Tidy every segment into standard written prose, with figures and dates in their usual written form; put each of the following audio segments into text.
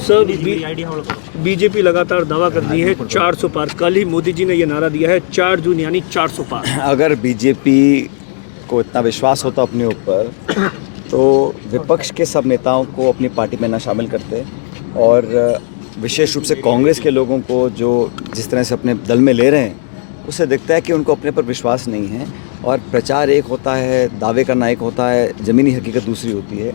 Sir BJP लगातार दावा कर रही है 400 पार। कल ही मोदी जी ने यह नारा दिया है 4 जून यानी 400 पार। अगर बीजेपी को इतना विश्वास होता अपने ऊपर तो विपक्ष के सब नेताओं को अपनी पार्टी में ना शामिल करते और विशेष रूप से कांग्रेस के लोगों को जो जिस तरह से अपने दल में ले रहे हैं उससे दिखता है कि उनको अपने पर विश्वास नहीं है। और प्रचार एक होता है, दावे करना एक होता है, ज़मीनी हकीकत दूसरी होती है।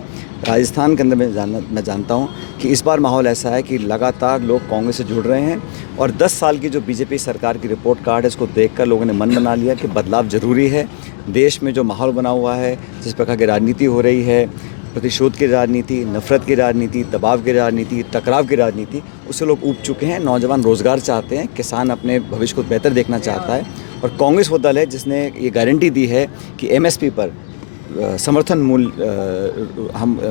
राजस्थान के अंदर मैं जानता हूँ कि इस बार माहौल ऐसा है कि लगातार लोग कांग्रेस से जुड़ रहे हैं और 10 साल की जो बीजेपी सरकार की रिपोर्ट कार्ड है इसको देखकर लोगों ने मन बना लिया कि बदलाव ज़रूरी है। देश में जो माहौल बना हुआ है, जिस प्रकार की राजनीति हो रही है, प्रतिशोध की राजनीति, नफरत की राजनीति, दबाव की राजनीति, टकराव की राजनीति, उससे लोग ऊब चुके हैं। नौजवान रोज़गार चाहते हैं, किसान अपने भविष्य को बेहतर देखना चाहता है और कांग्रेस वो दल है जिसने ये गारंटी दी है कि एमएसपी पर समर्थन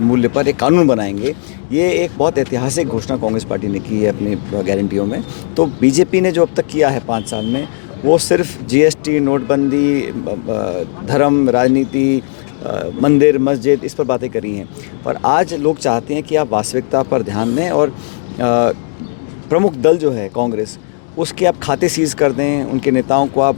मूल्य पर एक कानून बनाएंगे। ये एक बहुत ऐतिहासिक घोषणा कांग्रेस पार्टी ने की है अपनी गारंटियों में। तो बीजेपी ने जो अब तक किया है 5 साल में वो सिर्फ जीएसटी, नोटबंदी, धर्म, राजनीति, मंदिर, मस्जिद, इस पर बातें करी हैं। और आज लोग चाहते हैं कि आप वास्तविकता पर ध्यान दें और प्रमुख दल जो है कांग्रेस उसके आप खाते सीज कर दें, उनके नेताओं को आप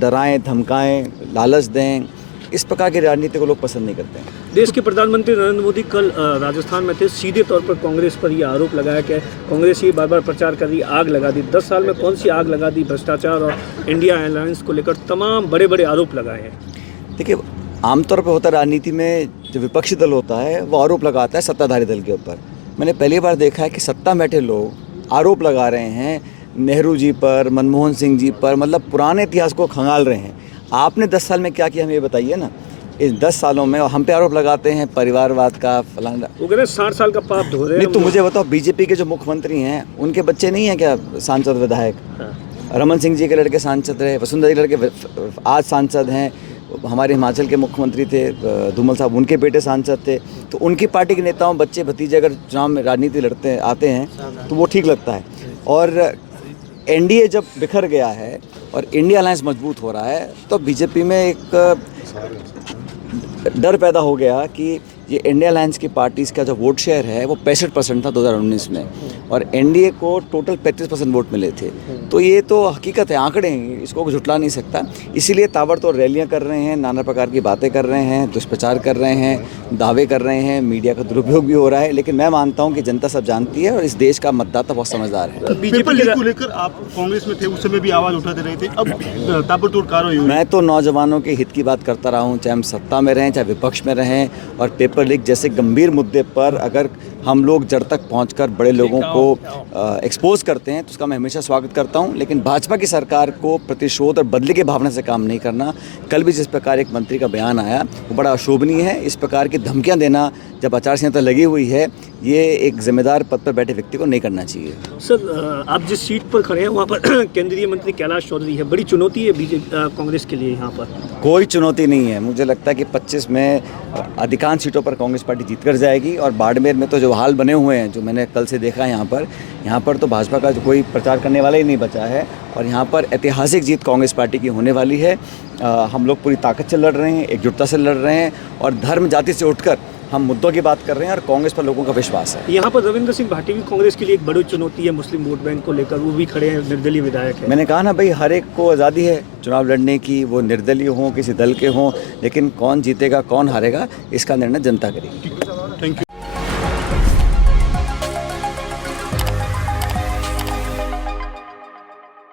डराएं, धमकाएं, लालच दें। इस प्रकार की राजनीति को लोग पसंद नहीं करते हैं। देश के प्रधानमंत्री नरेंद्र मोदी कल राजस्थान में थे। सीधे तौर पर कांग्रेस पर यह आरोप लगाया कि कांग्रेस ही बार बार प्रचार कर रही, आग लगा दी। 10 साल में कौन सी आग लगा दी? भ्रष्टाचार और इंडिया अलायंस को लेकर तमाम बड़े बड़े आरोप लगाए हैं। देखिए, आमतौर पर होता राजनीति में जो विपक्षी दल होता है वो आरोप लगाता है सत्ताधारी दल के ऊपर। मैंने पहली बार देखा है कि सत्ता में बैठे लोग आरोप लगा रहे हैं नेहरू जी पर, मनमोहन सिंह जी पर, मतलब पुराने इतिहास को खंगाल रहे हैं। आपने 10 साल में क्या किया हमें ये बताइए ना। इस 10 सालों में हम पे आरोप लगाते हैं परिवारवाद का, फलाना। वो कह रहे 60 साल का पाप धो रहे हैं। नहीं तो मुझे बताओ, बीजेपी के जो मुख्यमंत्री हैं उनके बच्चे नहीं हैं क्या सांसद, विधायक? रमन सिंह जी के लड़के सांसद रहे, वसुंधरा जी के लड़के आज सांसद हैं। हमारे हिमाचल के मुख्यमंत्री थे धूमल साहब, उनके बेटे सांसद थे। तो उनकी पार्टी के नेताओं, बच्चे भतीजे अगर चुनाव में राजनीति लड़ते आते हैं तो वो ठीक लगता है। और एनडीए जब बिखर गया है और इंडिया अलायंस मजबूत हो रहा है तो बीजेपी में एक डर पैदा हो गया कि ये इंडिया अलायंस की पार्टीज़ का जो वोट शेयर है वो 65% था 2019 में और एनडीए को टोटल 35% वोट मिले थे। तो ये तो हकीकत है, आंकड़े हैं, इसको झुटला नहीं सकता। इसीलिए ताबड़तोड़ रैलियां कर रहे हैं, नाना प्रकार की बातें कर रहे हैं, दुष्प्रचार कर रहे हैं, दावे कर रहे हैं, मीडिया का दुरुपयोग भी हो रहा है। लेकिन मैं मानता हूँ कि जनता सब जानती है और इस देश का मतदाता बहुत समझदार है। बीजेपी को लेकर आप कांग्रेस में थे, उस समय भी आवाज़ उठाते रहे थे, अब ताबड़तोड़ कार्रवाई हुई। मैं तो नौजवानों के हित की बात करता रहा हूँ, चाहे हम सत्ता में रहें चाहे विपक्ष में रहें। और पेपर लीक जैसे गंभीर मुद्दे पर अगर हम लोग जड़ तक पहुंचकर बड़े लोगों को एक्सपोज करते हैं तो उसका मैं हमेशा स्वागत करता हूं। लेकिन भाजपा की सरकार को प्रतिशोध और बदले की भावना से काम नहीं करना। कल भी जिस प्रकार एक मंत्री का बयान आया वो बड़ा अशोभनीय है। इस प्रकार की धमकियां देना जब आचार संहिता लगी हुई है, ये एक जिम्मेदार पद पर बैठे व्यक्ति को नहीं करना चाहिए। सर, आप जिस सीट पर खड़े हैं वहाँ पर केंद्रीय मंत्री कैलाश चौधरी है। बड़ी चुनौती है बीजेपी कांग्रेस के लिए यहाँ पर? कोई चुनौती नहीं है। मुझे लगता है कि 25 में अधिकांश सीटों पर कांग्रेस पार्टी जीत कर जाएगी। और बाड़मेर में तो जो हाल बने हुए हैं, जो मैंने कल से देखा यहाँ पर तो भाजपा का कोई प्रचार करने वाला ही नहीं बचा है। और यहाँ पर ऐतिहासिक जीत कांग्रेस पार्टी की होने वाली है। हम लोग पूरी ताकत से लड़ रहे हैं, एकजुटता से लड़ रहे हैं और धर्म जाति से उठकर हम मुद्दों की बात कर रहे हैं और कांग्रेस पर लोगों का विश्वास है। यहाँ पर रविंद्र सिंह भाटी भी कांग्रेस के लिए एक बड़ी चुनौती है, मुस्लिम वोट बैंक को लेकर। वो भी खड़े हैं, निर्दलीय विधायक है। मैंने कहा ना भाई, हर एक को आज़ादी है चुनाव लड़ने की, वो निर्दलीय हों, किसी दल के हों, लेकिन कौन जीतेगा कौन हारेगा इसका निर्णय जनता करेगी।